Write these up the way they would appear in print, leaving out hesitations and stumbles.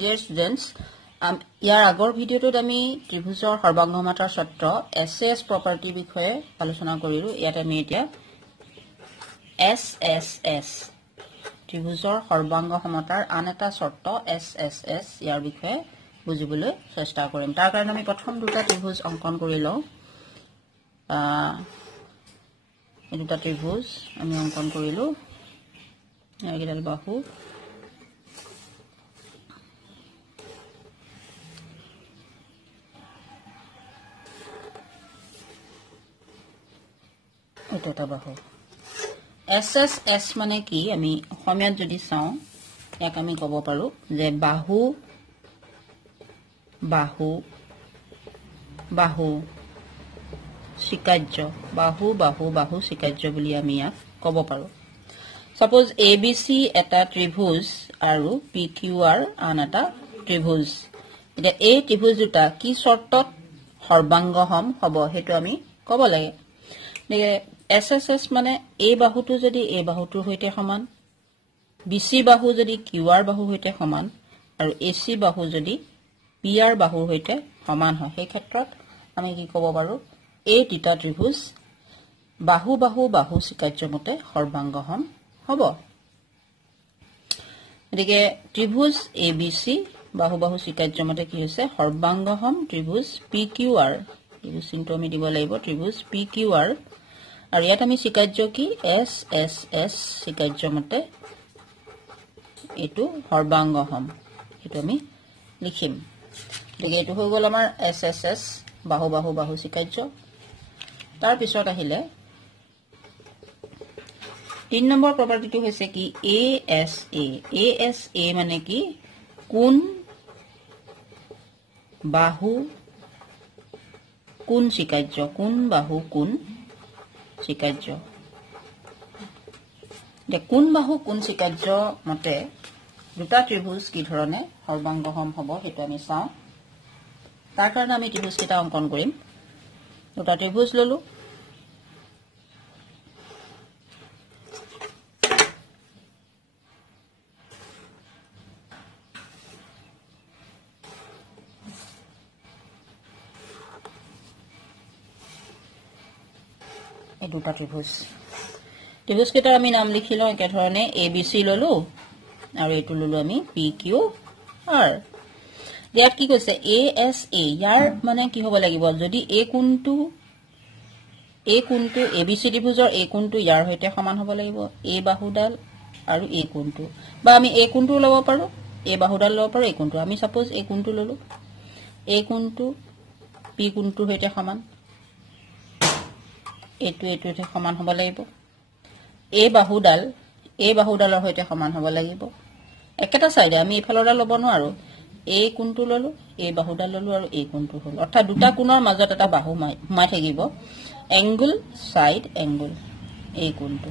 Dear students, ইয়াৰ আগৰ ভিডিওটোত আমি ত্ৰিভুজৰ সৰ্বাংগমাত্ৰাৰ সূত্ৰ এছএছ প্ৰপাৰ্টি বিষয়ে আলোচনা কৰিলো। ইয়াত আমি এতিয়া এছএছএছ ত্ৰিভুজৰ সৰ্বাংগ সমতাৰ আন এটা সূত্ৰ এছএছএছ ইয়াৰ বিষয়ে বুজিবলৈ চেষ্টা কৰিম। তাৰ কাৰণে আমি প্ৰথম দুটা ত্ৰিভুজ অংকন কৰি লওঁ। এই দুটা ত্ৰিভুজ আমি অংকন কৰিলো। ইয়াৰ বাহু এটা বাহু এছএছএছ মানে কি আমি অসমীয়াত যদি চাওঁ ইয়াক আমি ক'ব পাৰো যে বাহু বাহু বাহু শিকাৰ্য বাহু বাহু বাহু শিকাৰ্য বুলি আমি ইয়াক ক'ব পাৰো। সাপোজ এবিসি এটা ত্ৰিভুজ আৰু পিকিউআৰ আন এটা ত্ৰিভুজ। এতিয়া এই ত্ৰিভুজ দুটা কি শৰ্তত সৰ্বাংগসম হ'ব হেতু আমি ক'ব লাগে। এছএছএছ মানে এই বাহুটো যদি এই বাহুটোৰ হৈতে সমান, বিসি বাহু যদি কিউআৰ বাহুৰ হৈতে সমান আৰু এসি বাহু যদি পিআৰ বাহুৰ হৈতে সমান হয়, সেই ক্ষেত্ৰত আমি কি ক'ব পাৰো এই দুটা ত্ৰিভুজ বাহু বাহু বাহু শিকাৰ্যমতে সৰ্বাংগসম হ'ব। এদিকে ত্ৰিভুজ এবিসি বাহু বাহু শিকাৰ্যমতে কি হৈছে সৰ্বাংগসম ত্ৰিভুজ পিকিউআৰ। ত্ৰিভুজ চিনটো আমি দিব লাগিব ত্ৰিভুজ পিকিউআৰ আৰু ইয়াত আমি শিকাৰ্য কি এছএছএছ শিকাৰ্যমতে এটো সৰ্বাংগসম এটো আমি লিখিম। গতিকে এটো হৈ গ'ল আমাৰ এছএছএছ বাহু বাহু বাহু শিকাৰ্য। তাৰ পিছত আহিলে 3 নম্বৰ প্ৰপাৰ্টিটো হৈছে কি এএছএ। এএছএ মানে কি কোন বাহু কোন শিকাৰ্য, কোন বাহু কোন শিকাৰ্য। কোন বাহু কোন শিকাৰ্য মতে দুটা ত্ৰিভুজ কি ধৰণে সৰ্বাংগসম হ'ব হেতু আমি চাওঁ। তাৰ কাৰণে আমি ত্ৰিভুজ কেইটা অংকন কৰিম। দুটা ত্ৰিভুজ ললো। এই দুটা ত্ৰিভুজ কেইটাৰ আমি নাম লিখিলো একে ধৰণে এবিসি ললো আৰু এটো ললো আমি পিকিউআৰ। ইয়াত কি কৈছে এএছএ ইয়াৰ মানে কি হ'ব লাগিব যদি এই কোণটো এবিসি ত্ৰিভুজৰ এই কোণটো ইয়াৰ হৈতে সমান হ'ব লাগিব এই বাহুডাল আৰু এই কোণটো, বা আমি এই কোণটো ল'ব পাৰো এই বাহুডাল ল'ব পাৰো এই কোণটো। আমি সাপোজ এই কোণটো ললো, এই কোণটো পি কোণটোৰ হৈতে সমান, এটো সমান হ'ব লাগিব। এই বাহুডালৰ হৈতে সমান হ'ব লাগিব। একেটা সাইডে আমি এফালৰডাল ল'ব নোৱাৰো। এই কোণটো ললো, এই বাহুডাল ললো আৰু এই কোণটো হল, অৰ্থাৎ দুটা কোণৰ মাজত এটা বাহু সোমাই থাকিব। এংগল সাইড এংগল এই কোণটো।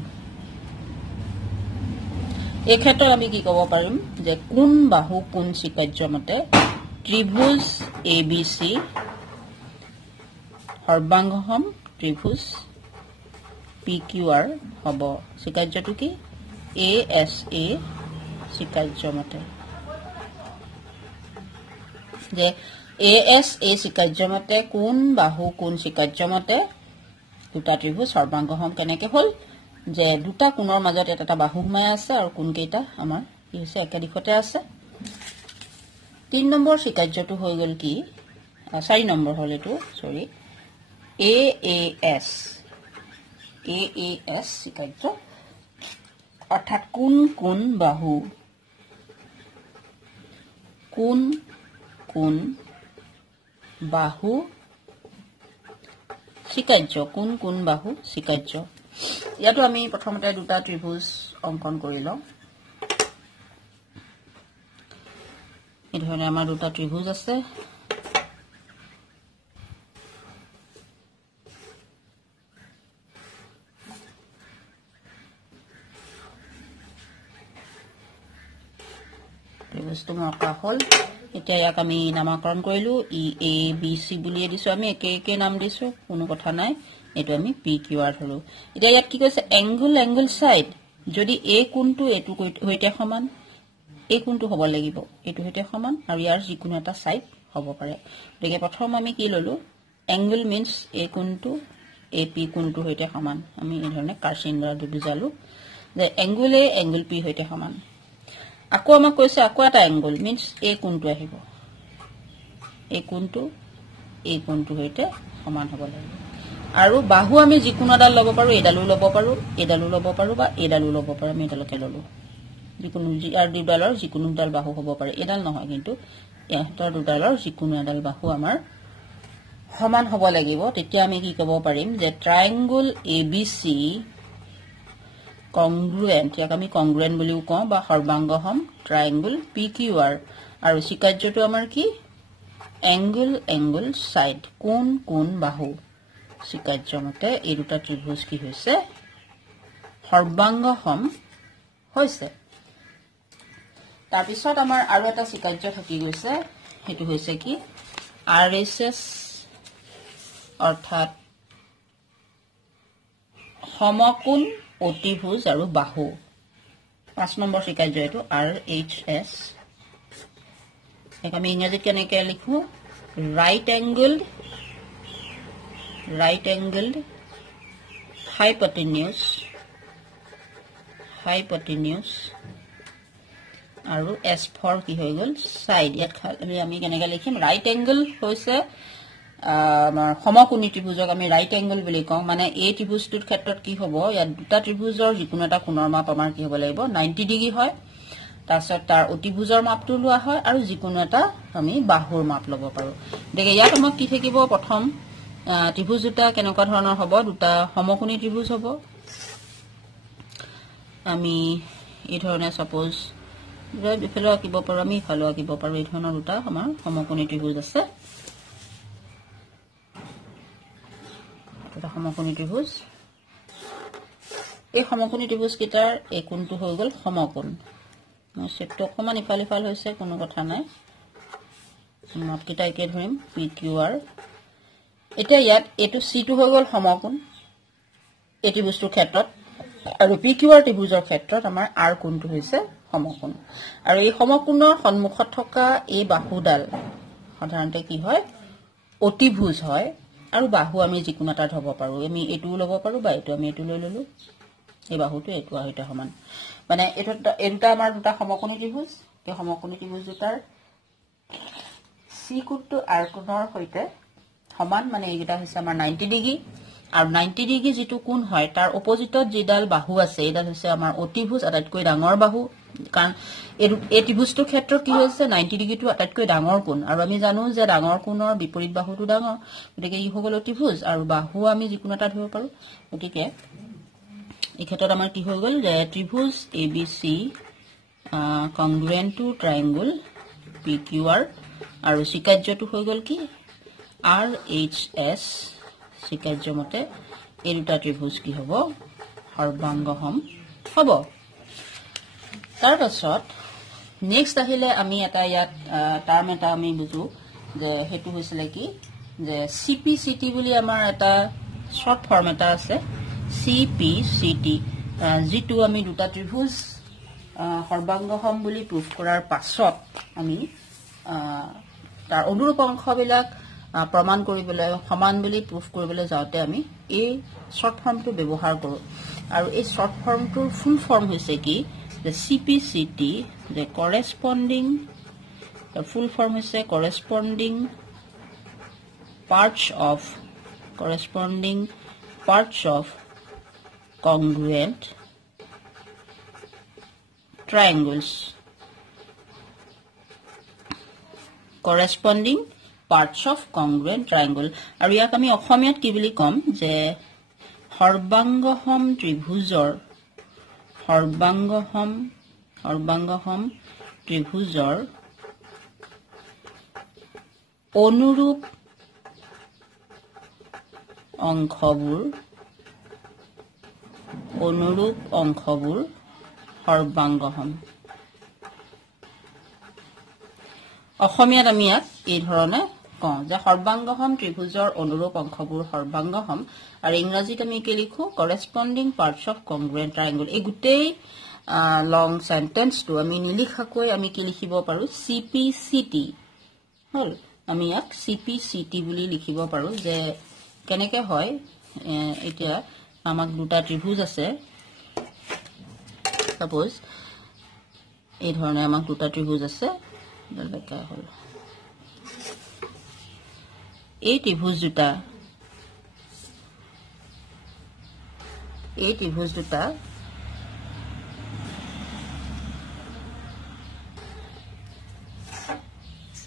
এই ক্ষেত্ৰত আমি কি ক'ব পাৰিম যে কোন বাহু কোন শিকাৰ্যমতে ত্ৰিভুজ এবিসি সৰ্বাংগসম ত্ৰিভুজ পিকিউআৰ হ'ব। শিকাৰ্যটো কি এএছএ শিকাৰ্যমতে যে এএছএ শিকাৰ্যমতে কোন বাহু কোন শিকাৰ্যমতে দুটা ত্ৰিভুজ সৰ্বাংগসম কেনেকে হ'ল যে দুটা কোণৰ মাজত এটা বাহু সোমাই আছে আৰু কোণ কেইটা আমাৰ কি হৈছে একে দিশতে আছে। 3 নম্বৰ শিকাৰ্যটো হৈ গ'ল কি 4 নম্বৰ হ'ল এটো সৰি এএএছ শিকাৰ্য, অৰ্থাৎ কোন কোন বাহু কোন কোন বাহু শিকাৰ্য, কোন কোন বাহু শিকাৰ্য। ইয়াতো আমি প্ৰথমতে দুটা ত্ৰিভুজ অংকন কৰি লওঁ। এই ধৰণে আমাৰ দুটা ত্ৰিভুজ আছে। ত্ৰিভুজটো মকা হ'ল। এতিয়া ইয়াক আমি নামকৰণ কৰিলো ই এ বি সি বুলিয়ে দিছো, আমি একে নাম দিছো, কোনো কথা নাই। এটো আমি পিকিউআৰ ধৰো। এতিয়া ইয়াত কি কৈছে এংগল সাইড যদি এই কোণটো এটো হৈতে সমান, এই কোণটো হ'ব লাগিব এটো হেতে সমান আৰু ইয়াৰ যিকোনো এটা সাইড হ'ব পাৰে গতিকে প্ৰথম আমি কি ললো angle means a কোণটো AP কোণটো হেতে সমান আমি এই ধৰণে কাৰ্চিন দ্বাৰা বুজালো যে angle A angle P হেতে সমান আকৌ আমাক কৈছে আকৌ এটা angle means a কোণটো আহিব এই কোণটো হেতে সমান হ'ব লাগিব আৰু বাহু আমি যিকোনো ডাল লব পাৰো এডালও লব পাৰো বা এডালও লব পাৰো আমি এডালকে ললো যিকোনো আৰ দুডালৰ যিকোনো ডাল বাহু হ'ব পাৰে এডাল নহয় কিন্তু এহতৰ দুডালৰ যিকোনো এডাল বাহু আমাৰ সমান হ'ব লাগিব তেতিয়া আমি কি ক'ব পাৰিম যে ট্ৰায়াঙ্গল ABC congruent ইয়াক আমি congruent বুলিও কওঁ বা সৰ্বাংগসম ট্ৰায়াঙ্গল PQR আৰু সিকাৰ্যটো আমাৰ কি angle side কোন বাহু সিকাৰ্যমতে এই দুটা ত্ৰিভুজ কি হৈছে সৰ্বাংগসম হৈছে তাৰ পিছত আমাৰ আৰু এটা সিকাৰ্য থাকি গৈছে হেতু হৈছে কি RHS অৰ্থাৎ সমকোণ অতিভুজ আৰু বাহু 5 নম্বৰ সিকাৰ্য এটো RHS এক আমি ইংৰাজীত কেনেকৈ লিখো right angled hypotenuse আৰু S for কি হৈ গল side ইয়াত আমি কেনেকৈ লিখিম right angle হৈছে আমাৰ সমকোণী ত্ৰিভুজক আমি right angle বুলি কওঁ মানে এই ত্ৰিভুজটোৰ ক্ষেত্ৰত কি হ'ব ইয়াত দুটা ত্ৰিভুজৰ যিকোনো এটা কোণৰ মাপ আমাৰ কি হ'ব লাগিব 90 ডিগ্ৰী হয় তাৰছত তাৰ অতিভুজৰ মাপটো লোৱা হয় আৰু যিকোনো এটা আমি বাহুৰ মাপ ল'ব পাৰো দেখে ইয়াত আমাক কি থাকিব প্ৰথম ত্ৰিভুজ দুটা কেনেকুৱা ধৰণৰ হ'ব দুটা সমকোণী ত্ৰিভুজ হ'ব আমি এই ধৰণে সাপোজ বিফলো আঁকিব পাৰো আমি ইফালো আঁকিব পাৰো এই ধৰণৰ দুটা আমাৰ সমকোণী ত্ৰিভুজ আছে এটা সমকোণী ত্ৰিভুজ এই সমকোণী ত্ৰিভুজ কিটাৰ এই কোণটো হৈ গল সমকোণ সেটো অকমান ইফাল হৈছে কোনো কথা নাই মাপ কিটা একে ধৰিম PQR এটা ইয়াত এটো C2 হৈ গল সমকোণ এটি বস্তুৰ ক্ষেত্ৰত আৰু PQR ত্ৰিভুজৰ ক্ষেত্ৰত আমাৰ R কোণটো হৈছে সমকোণ আৰু এই সমকোণৰ সন্মুখত থকা এই বাহুডাল সাধাৰণতে কি হয় অতিভুজ হয় আৰু বাহু আমি যিকোনো এটা ধব পাৰো আমি এটো লব পাৰো বা এটো আমি এটো লৈ ললো এই বাহুটো এটো আহিতে সমান মানে এটা আমাৰ দুটা সমকোণী ত্ৰিভুজ এই সমকোণী ত্ৰিভুজ দুটাৰ C কোণটো R কোণৰ সৈতে সমান মানে এইটা হৈছে আমাৰ 90 ডিগ্ৰী আৰু 90 ডিগ্ৰী যেটো কোণ হয় তাৰ অপোজিটত যিডাল বাহু আছে এটা হৈছে আমাৰ অতিভুজ আটাইতকৈ ডাঙৰ বাহু কাৰণ এই ত্ৰিভুজটোৰ ক্ষেত্ৰত কি হৈছে 90 ডিগ্ৰীটো আটাইতকৈ ডাঙৰ কোণ আৰু আমি জানো যে ডাঙৰ কোণৰ বিপৰীত বাহুটো ডাঙৰ গতিকে ই হৈ গল অতিভুজ আৰু বাহু আমি যিকোনো এটা ধৰিব পাৰো গতিকে এই ক্ষেত্ৰত আমাৰ কি হৈ গল যে ত্ৰিভুজ ABC congruent to triangle PQR আৰু সিকাৰ্যটো হৈ গল কি RHS সিকাৰ্যমতে এই দুটা ত্ৰিভুজ কি হ'ব সৰ্বাংগসম হ'ব তাৰ পাছত নেক্সট আহিলে আমি এটা ইয়াত টাৰ্ম এটা আমি বুজো যে হেতু হৈছিল কি যে CPCT বুলি আমাৰ এটা শৰ্ট ফৰ্ম এটা আছে CPCT যেটো আমি দুটা ত্ৰিভুজ সৰ্বাংগসম বুলি প্ৰুফ কৰাৰ পাছত আমি তাৰ অনুৰূপ অংশবিলাক প্ৰমাণ কৰিবলৈ সমান বুলি প্ৰুফ কৰিবলৈ যাওতে আমি এই শৰ্ট ফৰ্মটো ব্যৱহাৰ কৰো আৰু এই শৰ্ট ফৰ্মটোৰ ফুল ফৰ্ম হৈছে কি the CPCT the corresponding the full form is a corresponding parts of congruent triangles corresponding parts of congruent triangle আৰু ইয়াক আমি অসমীয়াত কি বুলি কম যে সৰ্বাংগসম ত্ৰিভুজৰ অনুৰূপ অংশবোৰ সৰ্বাংগসম অসমীয়াত আমি ইয়াক এই ধৰণে কওঁ যে সৰ্বাংগসম ত্ৰিভুজৰ অনুৰূপ অংশবোৰ সৰ্বাংগসম আৰু ইংৰাজীত আমি কি লিখো corresponding parts of congruent triangle এই গুটেই লং সেন্টেন্সটো আমি নিলিখাকৈ আমি কি লিখিব পাৰো সিপিসিটি হল আমি ইয়াক সিপিসিটি বুলি লিখিব পাৰো যে কেনেকে হয় এতিয়া আমাক দুটা ত্ৰিভুজ আছে সাপোজ এই ধৰণে আমাক দুটা ত্ৰিভুজ আছে দেখা হল এই ত্ৰিভুজ দুটা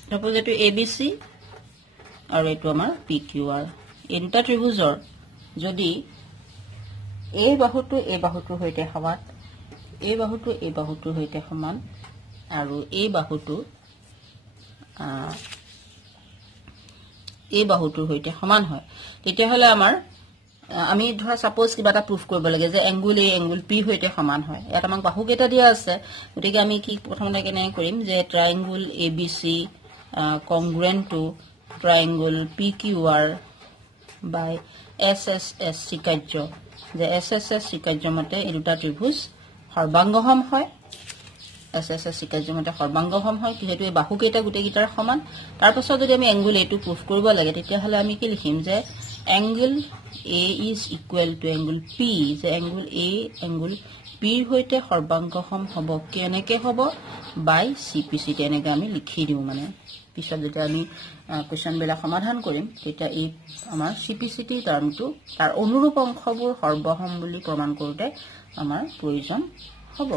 সাপোজ এটো এবিসি আৰু এটো আমাৰ পিকিউআৰ এই দুটা ত্ৰিভুজৰ যদি এই বাহুটোৰ সৈতে সমান এই বাহুটোৰ সৈতে সমান আৰু এই বাহুটোৰ সৈতে সমান হয় তেতিয়া হলে আমাৰ আমি ধৰা সাপোজ কিবা এটা প্ৰুফ কৰিব লাগে যে এংগুল এ এংগুল পি সৈতে সমান হয় এটা আমাক বাহু কেটা দিয়া আছে গতিকে আমি কি প্ৰথমতে কেনে কৰিম যে ট্ৰায়াঙ্গল ABC congruent to triangle PQR by SSS চিকাৰ্য যে SSS চিকাৰ্য মতে এই দুটা ত্ৰিভুজ সৰ্বাংগসম হয় SSS চিকাৰ্য মতে সৰ্বাংগসম হয় যেহেতু এই বাহু কেটা গুটে গিটাৰ সমান তাৰ পাছত যদি আমি এংগুল এ টু প্ৰুফ কৰিব লাগে তেতিয়া হলে আমি কি লিখিম যে angle A is equal to angle P যে angle A angle P হৈতে সৰ্বাংগসম হ'ব কেনেকে হ'ব by CPC তেনেকে আমি লিখি দিও মানে পিছত যদি আমি কোৱেশ্চন বিলা সমাধান কৰিম তেতিয়া এই আমাৰ CPCT টাৰ্মটো তাৰ অনুৰূপ অংশবোৰ সৰ্বসম বুলি প্ৰমাণ কৰোতে আমাৰ প্ৰয়োজন হ'ব